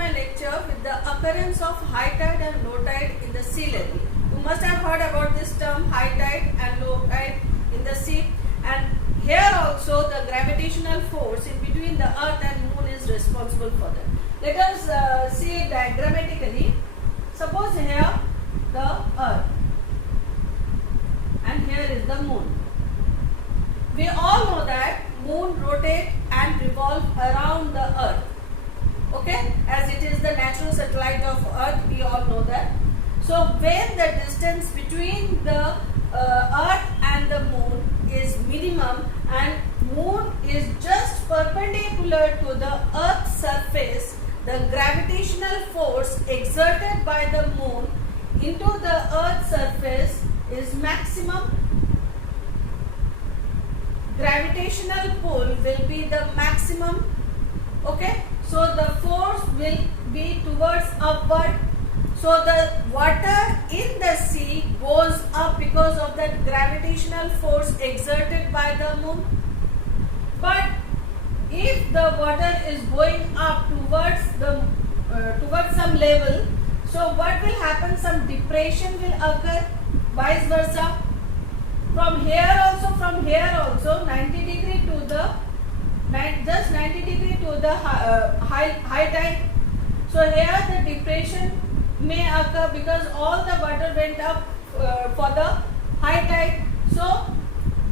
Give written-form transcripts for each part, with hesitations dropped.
my lecture with the occurrence of high tide and low tide in the sea level. You must have heard about this term, high tide and low tide in the sea, and here also the gravitational force in between the earth and moon is responsible for that. Let us see diagrammatically. Suppose here the earth and here is the moon. We all know that moon rotate and revolve around the earth, okay, as it is the natural satellite of earth, we all know that. So when the distance between the earth and the moon is minimum and moon is just perpendicular to the earth's surface, the gravitational force exerted by the moon into the earth's surface is maximum. Gravitational pull will be the maximum, okay, so the force will be towards upward. So the water in the sea goes up because of that gravitational force exerted by the moon. But if the water is going up towards the towards some level, so what will happen? Some depression will occur, vice versa. From here also 90 degree to the just 90 degree to the high tide. So here the depression may occur because all the water went up for the high tide. So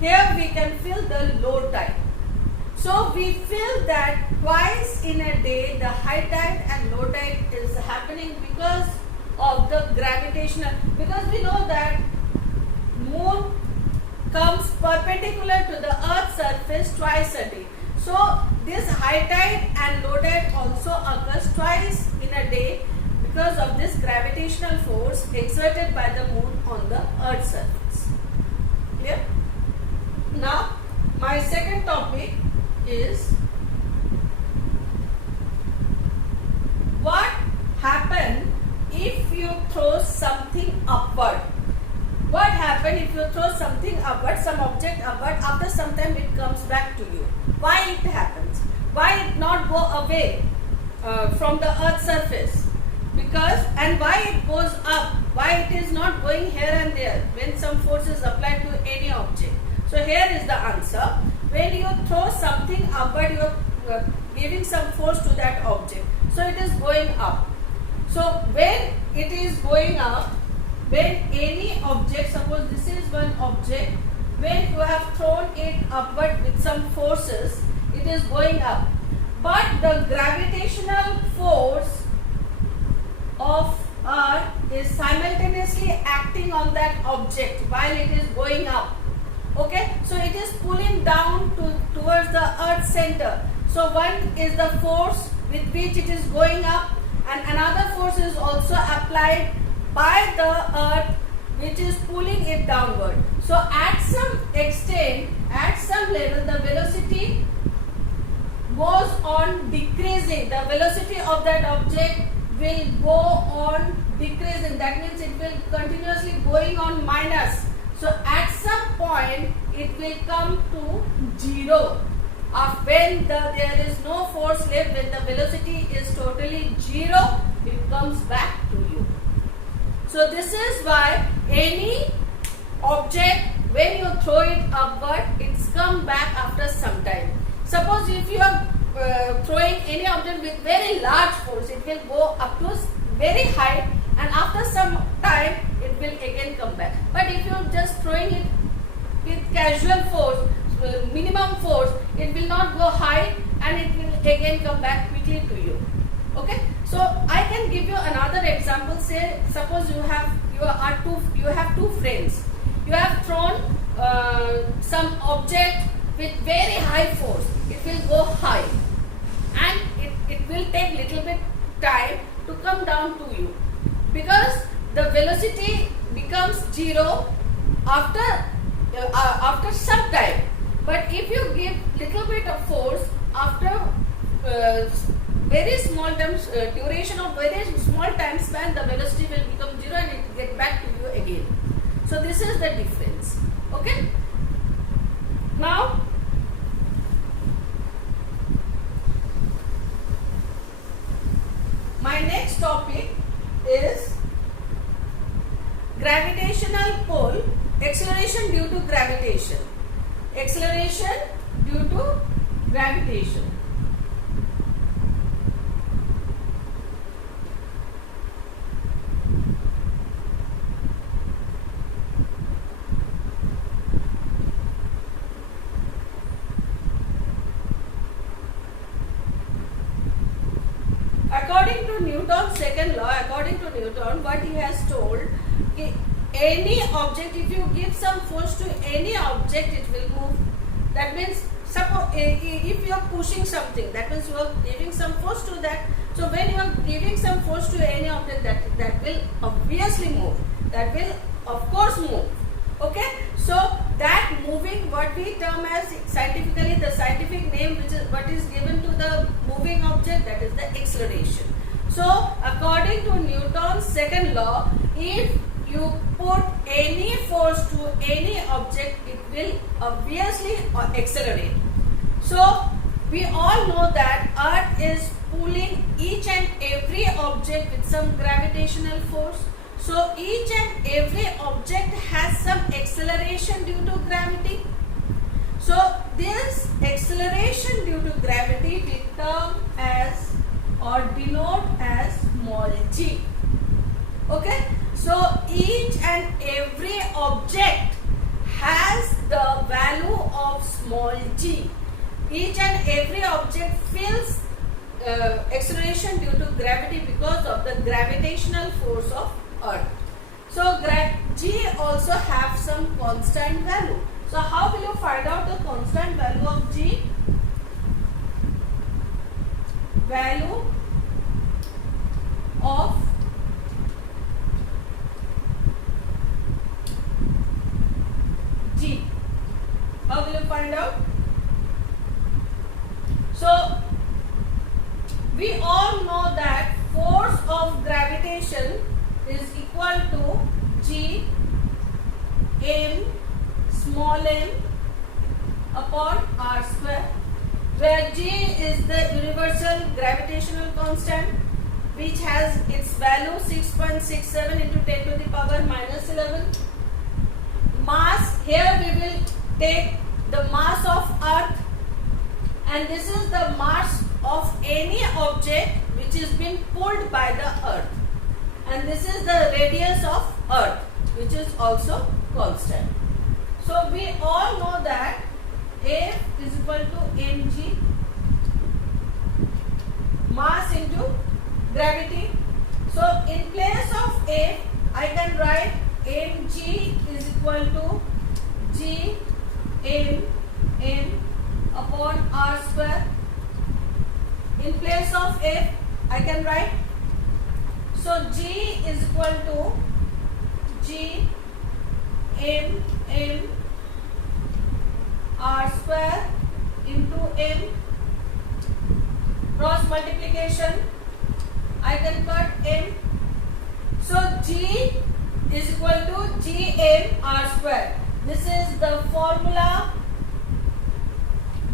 here we can feel the low tide. So we feel that twice in a day the high tide and low tide is happening because of the gravitational, because we know that moon comes perpendicular to the earth's surface twice a day. So this high tide and low tide also occurs twice in a day because of this gravitational force exerted by the moon on the earth's surface. Clear? Now my second topic is what happens if you throw something upward. What happens if you throw something upward, some object upward, after some time it comes back to you? Why it happens? Why it not go away from the earth's surface? Because, and why it goes up? Why it is not going here and there when some force is applied to any object? So here is the answer. When you throw something upward, you are giving some force to that object. So it is going up. So when it is going up, when any object, suppose this is one object, when you have thrown it upward with some forces, it is going up. But the gravitational force of earth is simultaneously acting on that object while it is going up. Okay, so it is pulling down towards the earth's center. So one is the force with which it is going up, and another force is also applied by the earth which is pulling it downward. So at some extent, at some level, the velocity goes on decreasing. The velocity of that object will go on decreasing. That means it will continuously going on minus. So at some point it will come to zero. When there is no force left, when the velocity is totally zero, it comes back to you. So this is why any object, when you throw it upward, it's come back after some time. Suppose if you are throwing any object with very large force, it will go up to very high, and after some time it will again come back. But if you are just throwing it with casual force, minimum force, it will not go high and it will again come back quickly to you. Okay, so I can give you another example. Say suppose you have two friends. You have thrown some object with very high force. It will go high and it will take little bit time to come down to you, because the velocity becomes zero after some time. But if you give little bit of force after very small times, duration of very small time span, the velocity will become zero and it will get back to you again. So this is the difference. Okay. Now next topic is gravitational pull, acceleration due to gravitation. Acceleration due to gravitation. According to Newton's second law, according to Newton, what he has told, any object, if you give some force to any object, it will move. That means, suppose if you are pushing something, that means you are giving some force to that. So when you are giving some force to any object, that will obviously move. That will of course move. Okay, so that moving, what we term as scientifically, the scientific name which is what is given to the moving object, that is the acceleration. So according to Newton's second law, if you put any force to any object, it will obviously accelerate. So we all know that Earth is pulling each and every object with some gravitational force. So each and every object has some acceleration due to gravity. So this acceleration due to gravity we term as or denote as small g. Okay, so each and every object has the value of small g. Each and every object feels acceleration due to gravity because of the gravitational force of Earth. So g also have some constant value. So how will you find out the constant value of g? Value of g. How will you find out? So we all know that force of gravitation is equal to g m small m upon r square, where g is the universal gravitational constant which has its value 6.67 into 10 to the power minus 11. Mass, here we will take the mass of Earth, and this is the mass of any object which is being pulled by the Earth. And this is the radius of Earth, which is also constant. So we all know that F is equal to mg, mass into gravity. So in place of F, I can write mg is equal to g m upon r square. In place of F, I can write, so g is equal to g m r square into m. Cross multiplication, I can cut m. So g is equal to g m r square. This is the formula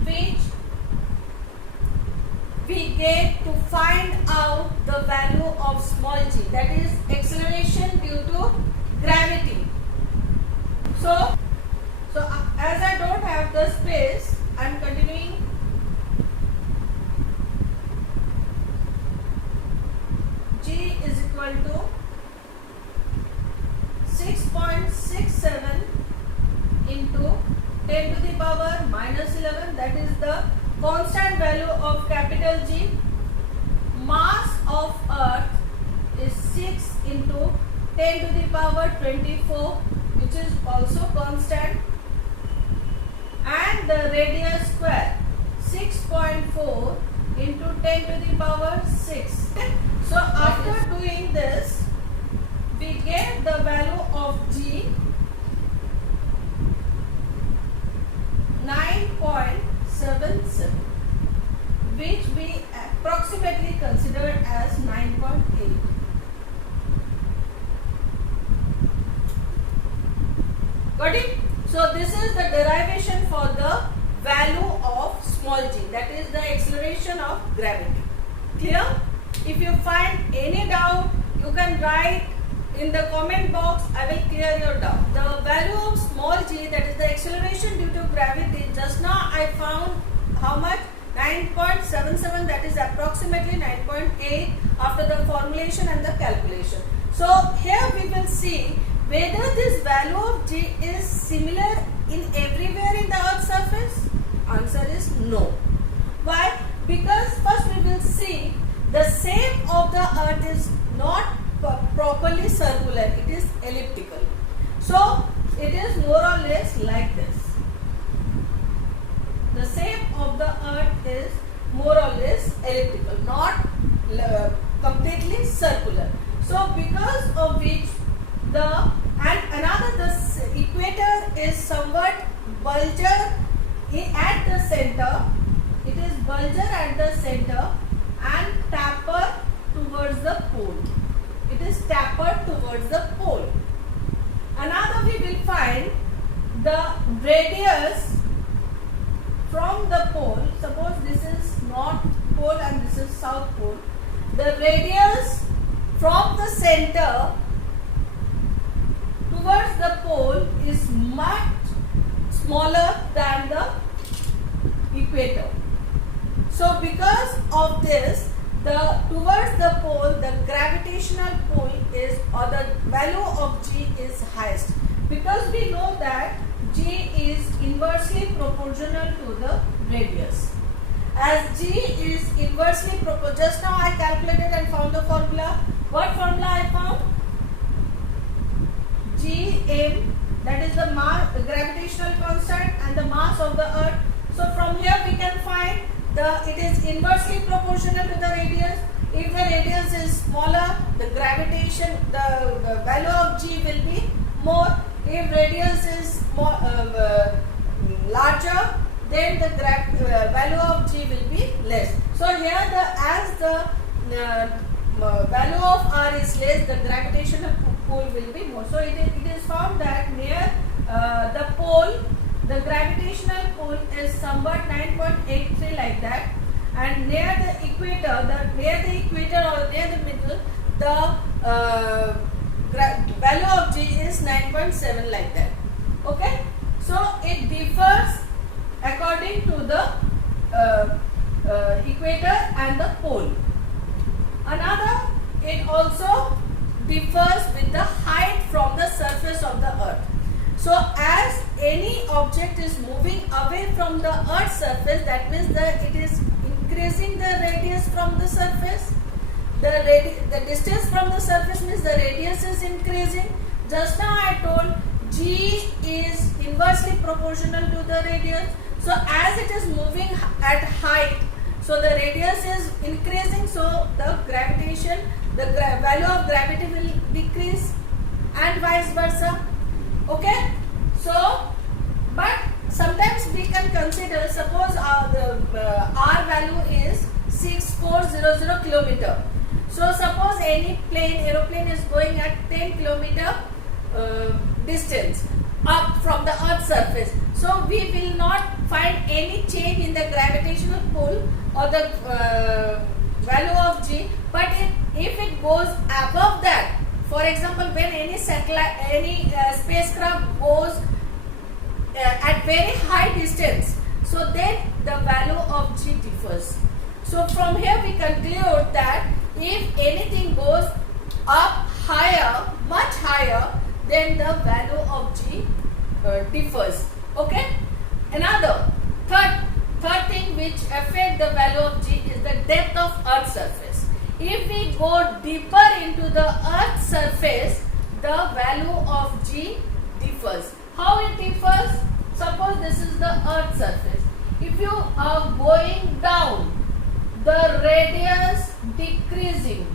which we get to find out the value of small g, that is acceleration due to gravity. So as I don't have the space, I am continuing. G is equal to 6.67 into 10 to the power minus 11, that is the constant value of capital G. Mass of Earth is 6 into 10 to the power 24, which is also constant, and the radius square 6.4 into 10 to the power 6. So after doing this, we get the value of G 9.77, which we approximately considered as 9.8. Got it? So this is the derivation for the value of small g, that is the acceleration of gravity. Clear? If you find any doubt, you can write in the comment box. I will clear your doubt. The value of small g, that is the acceleration due to gravity, just now I found how much? 9.77, that is approximately 9.8 after the formulation and the calculation. So here we will see whether this value of g is similar in everywhere in the earth's surface. Answer is no. Why? Because first we will see the shape of the earth is not properly circular, it is elliptical. So it is more or less like this. The shape of the earth is more or less elliptical, not completely circular. So because of which the equator is somewhat bulger at the center. It is bulger at the center and taper towards the pole. It is tapered towards the pole. Another we will find the radius from the pole. Suppose this is north pole and this is south pole. The radius from the center towards the pole is much smaller than the equator. So because of this, towards the pole, the gravitational pull is, or the value of g is highest, because we know that g is inversely proportional to the radius. As g is inversely proportional, just now I calculated and found the formula. What formula I found? Gm, that is the gravitational constant and the mass of the earth. So from here we can find it is inversely proportional to the radius. If the radius is smaller, the gravitation, the value of g will be more. If radius is larger, then the value of g will be less. So here as the value of r is less, the gravitational pull will be more. So it is found that near the pole, the gravitational pull is somewhat 9.83 like that, and near the equator, or near the middle, the value of g is 9.7 like that. Okay, so it differs according to the equator and the pole. Another, it also differs with the height from the surface of the earth. So as any object is moving away from the earth's surface, that means it is increasing the radius from the surface. The distance from the surface means the radius is increasing. Just now I told g is inversely proportional to the radius. So as it is moving at height, so the radius is increasing, so the gravitation, the value of gravity will decrease, and vice versa. Okay, so but sometimes we can consider, suppose the r value is 6400 kilometer. So suppose any aeroplane is going at 10 kilometer distance up from the earth's surface. So we will not find any change in the gravitational pull or the value of g. But if it goes above that, for example, when any spacecraft goes at very high distance, so then the value of g differs. So from here we conclude that if anything goes up higher, much higher, then the value of g differs. Okay. Another third thing which affect the value of g is the depth of earth's surface. If we go deeper into the earth's surface, the value of g differs. How it differs? Suppose this is the earth's surface. If you are going down, the radius decreasing.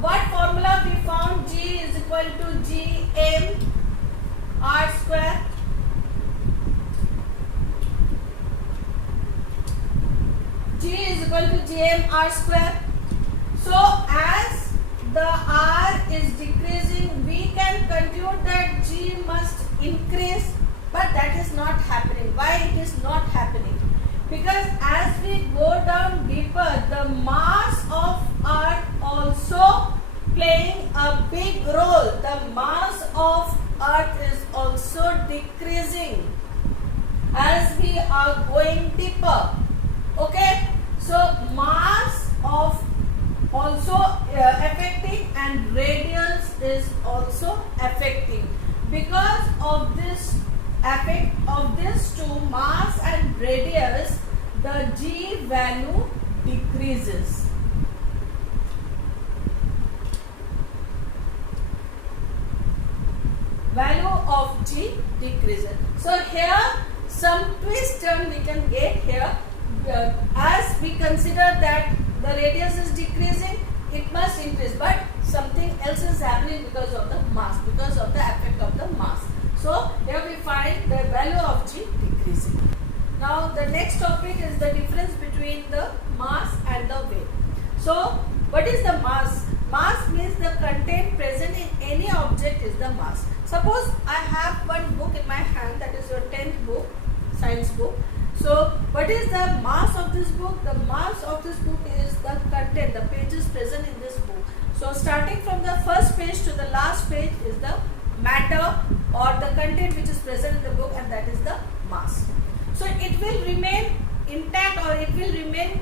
What formula we found? G is equal to Gm r square. G is equal to Gm r square. So as the r is decreasing, we can conclude that g must increase, but that is not happening. Why it is not happening? Because as we go down deeper, the mass of Earth also playing a big role. The mass of Earth is also decreasing as we are going deeper. Okay, so mass of also affecting and radius is also affecting. Because of this effect of this two, mass and radius, the G value decreases. Value of G decreases. So here some twist turn we can get here. As we consider that the radius is decreasing, it must increase, but something else is happening because of the mass, because of the effect of the mass. So here we find the value of G decreasing. Now the next topic is the difference between the mass and the weight. So what is the mass? Mass means the content present in any object is the mass. Suppose I have one book in my hand, that is your 10th book, science book. So what is the mass of this book? The mass of this book is the content, the pages present in this book. So starting from the first page to the last page is the matter or the content which is present in the book, and that is the mass. So it will remain intact or it will remain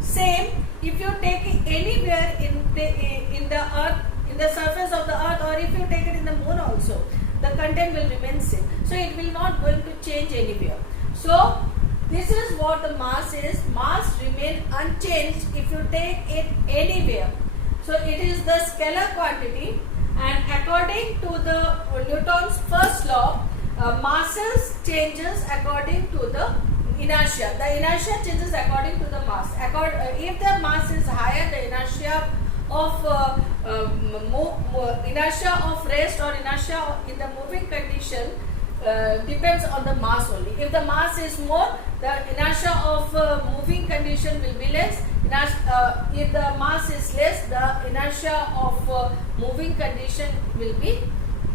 same if you take it anywhere in the earth, in the surface of the earth, or if you take it in the moon also, the content will remain same. So it will not going to change anywhere. So this is what the mass is. Mass remain unchanged if you take it anywhere. So it is the scalar quantity, and according to the Newton's first law, masses changes according to the inertia. The inertia changes according to the mass. If the mass is higher, the inertia of rest or inertia in the moving condition depends on the mass only. If the mass is more, the inertia of moving condition will be less. If the mass is less, the inertia of moving condition will be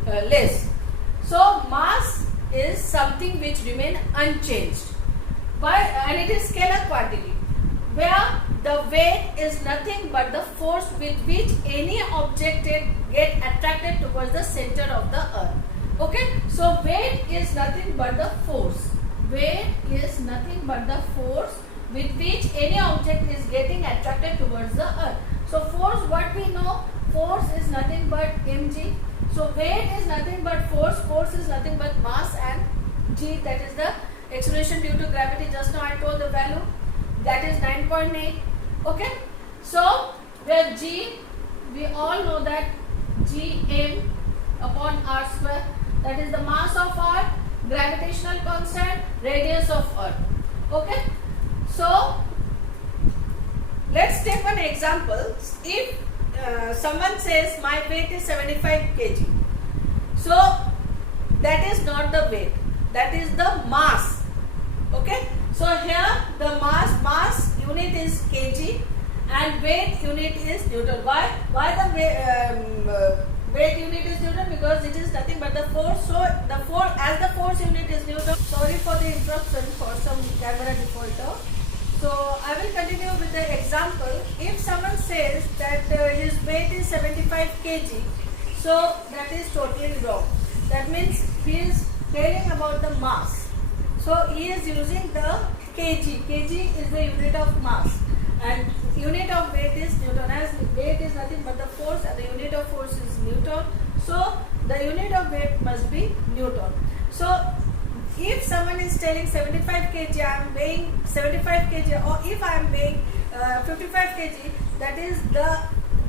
less. So mass is something which remain unchanged, and it is scalar quantity, where the weight is nothing but the force with which any object get attracted towards the center of the earth. Okay, so weight is nothing but the force. Weight is nothing but the force with which any object is getting attracted towards the earth. So force, what we know, force is nothing but mg. So weight is nothing but force, force is nothing but mass, and g, that is the acceleration due to gravity. Just now I told the value, that is 9.8. Okay, so where g, we all know that gm upon r square, that is the mass of earth, gravitational constant, radius of earth. Okay, so let's take one example. If someone says my weight is 75 kg, so that is not the weight, that is the mass. Okay, so here the mass unit is kg and weight unit is Newton. Why the weight unit is Newton? Because it is nothing but the force. So the force, as the force unit is Newton. Sorry for the interruption for some camera defaulter. So I will continue with the example. If someone says that his weight is 75 kg, so that is totally wrong. That means he is telling about the mass. So he is using the kg. Kg is the unit of mass, and unit of weight is Newton. As weight is nothing but the force, and the unit of force is Newton. So the unit of weight must be Newton. So if someone is telling 75 kg, I am weighing 75 kg, or if I am weighing 55 kg, that is the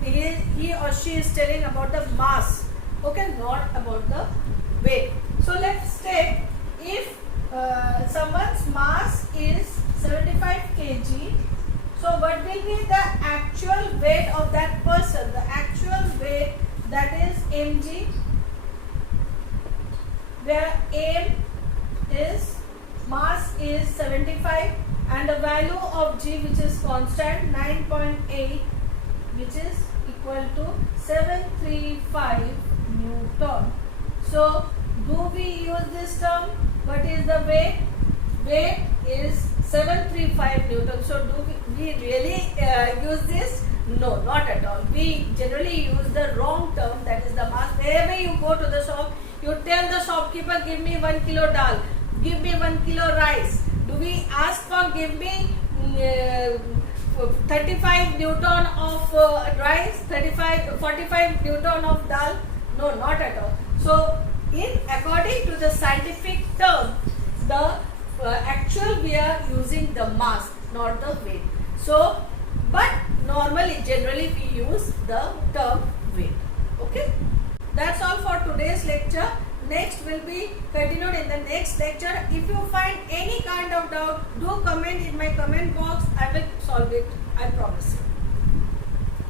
he or she is telling about the mass. Okay, not about the weight. So let's take, if someone's mass is 75 kg, so what will be the actual weight of that person? The actual weight, that is mg, where m is mass is 75 and the value of g, which is constant, 9.8, which is equal to 735 Newton. So do we use this term? What is the weight? weight is 735 Newton. So do we really use this? No, not at all. We generally use the wrong term, that is the mass. Wherever you go to the shop, you tell the shopkeeper, give me 1 kilo dal, give me 1 kilo rice. Do we ask for give me 35 Newton of rice, 45 Newton of dal? No, not at all. So according to the scientific term, the actual we are using the mass, not the weight. So, but normally, generally we use the term weight. Okay. That's all for today's lecture. Next will be continued in the next lecture. If you find any kind of doubt, do comment in my comment box. I will solve it. I promise you.